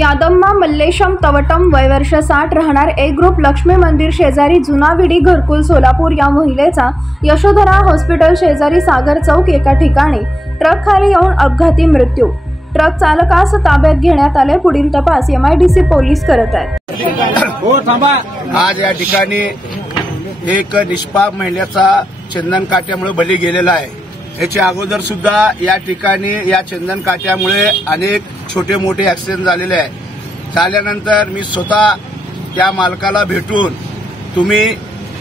यादम्मा मल्लेशम तवटम वय वर्ष 60 राहणार ए ग्रुप लक्ष्मी मंदिर शेजारी जुनाविडी घरकुल सोलापूर या महिलेचा यशोधरा हॉस्पिटल शेजारी सागर चौक एका ठिकाणी ट्रक खाली येऊन अपघाती मृत्यू। ट्रक चालकास ताब्यात घेण्यात आले। पुढील तपास MIDC पोलीस करत आहेत। आज या ठिकाणी एक निष्पाप महिलेचा चंदन काट्यामुळे बली गेलेला आहे। याच्या अगोदर सुद्धा या ठिकाणी या चंदन काट्यामुळे अनेक छोटे मोठे ऍक्सिडेंट झालेले आहेत। झाल्यानंतर मी स्वतः त्या मालकाला भेटून तुम्ही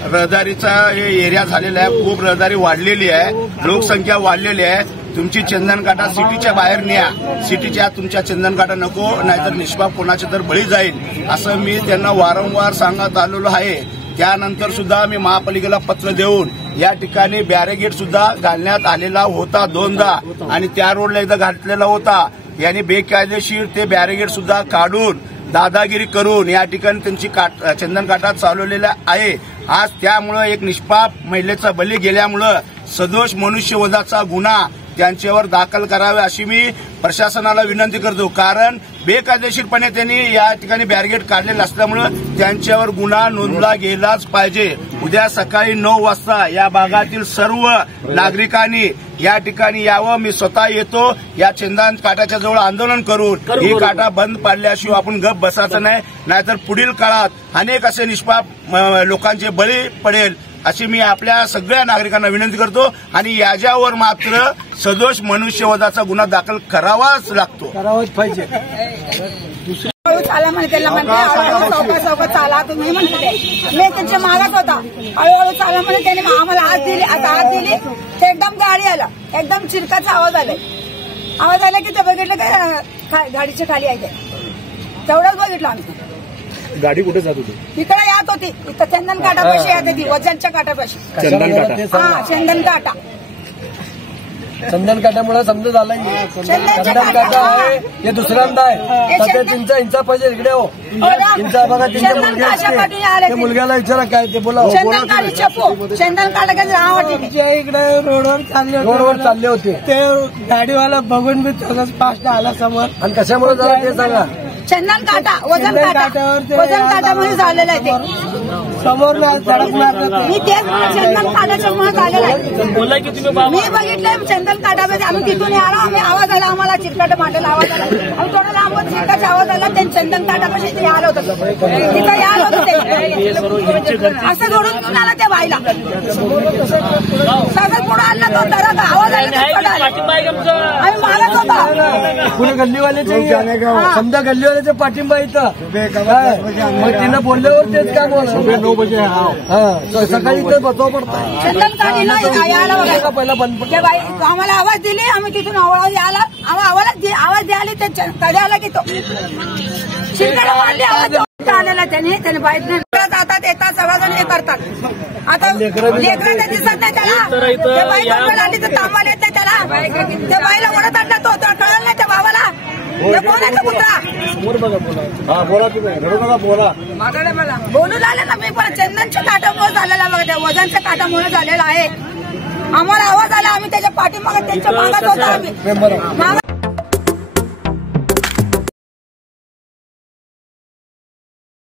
रहदारीचा एरिया झालेला आहे, खूप रहदारी वाढलेली आहे, लोकसंख्या वाढलेली आहे, तुमची चंदन काटा सिटीच्या बाहेर न्या, सिटीच्या तुमच्या चंदन काटा नको, नाहीतर निष्पाप कोणाचे तर बळी जाईल असं मी त्यांना वारंवार सांगत आलेलो आहे। त्यानंतर सुद्धा मी महापालिकेला पत्र देऊन या ठिकाणी बॅरिगेड सुद्धा घालण्यात आलेला होता दोनदा आणि त्या रोडला एकदा घातलेला होता। यांनी बेकायदेशीर ते बॅरिगेड सुद्धा काढून दादागिरी करून या ठिकाणी त्यांची चंदन काटा चालवलेला आहे। आज त्यामुळे एक निष्पाप महिलेचा बली गेल्यामुळे सदोष मनुष्यवधाचा गुन्हा त्यांच्यावर दाखल करावे अशी मी प्रशासनाला विनंती करतो। कारण बेकायदेशीरपणे त्यांनी या ठिकाणी बॅरिगेड काढलेले असल्यामुळे त्यांच्यावर गुन्हा नोंदला गेलाच पाहिजे। उद्या सकाळी 9 वाजता या भागातील सर्व नागरिकांनी या ठिकाणी यावं। मी स्वतः येतो, या चंदन काटाच्या जवळ आंदोलन करून ही काटा बंद पाडल्याशिवाय आपण गप बसायचं नाही, नाहीतर पुढील काळात अनेक असे निष्पाप लोकांचे बळी पडेल अशी मी आपल्या सगळ्या नागरिकांना विनंती करतो। आणि याच्यावर मात्र सदोष मनुष्यवधाचा गुन्हा दाखल करावाच लागतो, करावाच पाहिजे। चाला म्हणते चौका चाला तुम्ही म्हणते, मी त्यांच्या मागत होता, हळूहळू चाला म्हणे त्याने आम्हाला आज दिली। आता आज दिली ते एकदम गाडी आला, एकदम चिरकाचा आवाज आला की ते बघितलं काय गाडीच्या खाली आहे, तेवढंच बघितलं आम्ही। गाडी कुठे जात होती? इकडे येत होती, इथं चंदन काटापाशी येत होती, वजनच्या काटापाशी। चंदन काटा, हा चंदन काटा, चंदन काट्यामुळे समजा झाला चंदन काटा आहे हे दुसऱ्यांदा आहे। सध्या तुमचा इंचा पाहिजे इकडे हो, इंचा बघा त्यांच्या मुलगी असते, मुलग्याला विचारा काय ते बोला। चंदन काठी चप्पू चंदन काटा इकडे रोडवर चालले होते, ते गाडीवाला बघून बी तसंच फास्ट आला समोर। आणि कशामुळे झाला ते सांगा? चंदन काटा वजन काटामुळे झालेलं आहे ते समोर धडक मारलं, मी तेच चंदन काटाच्यामुळे झालेलं आहे। मी बघितलंय चंदन काटामध्ये, आम्ही तिथून आलो, आम्ही आवाज आला, आम्हाला चिरकाट मांडला आवाज आला, आम्ही थोडं लांब चिरकाचा आवाज आला, ते चंदन काटापाशी ते आलं होतं, तिथं आलं होतं ते असं जोडून घेऊन आला त्या बाईला, सगळं पुढं आणला तो तर आवाज आला, आम्ही मारत होता पुणे गल्लीवाल्याचे समजा गल्लीवाल्याचे पाठिंबा इथं मग तिनं बोलल्यावर तेच काय बोला सकाळी इथं बसवा पडतं। चंदन काठीला यायला बघायला पहिला बंद ते बाई आम्हाला आवाज दिली, आम्ही तिथून आवाज आला, आवाज द्यायला ते कड्याला की तो शिरकाला मारली, आवाज आलेला त्याने बाईकने जातात येतात सगळेजण हे करतात। आता लेकरं दिसत नाही त्याला, ते बाई आली तर थांबायला येत नाही त्याला, त्या बाईला ओढत आणला तो कळलं नाही त्या भावाला कोणाचा पुतळा बोलू लागले ना मी, पण चंदनच्या काटामुळे झालेला बघा, त्या वजनच्या काटामुळे झालेला आहे। आम्हाला आवाज आला, आम्ही त्याच्या पाठीमागे त्यांच्या मागत होतो, आम्ही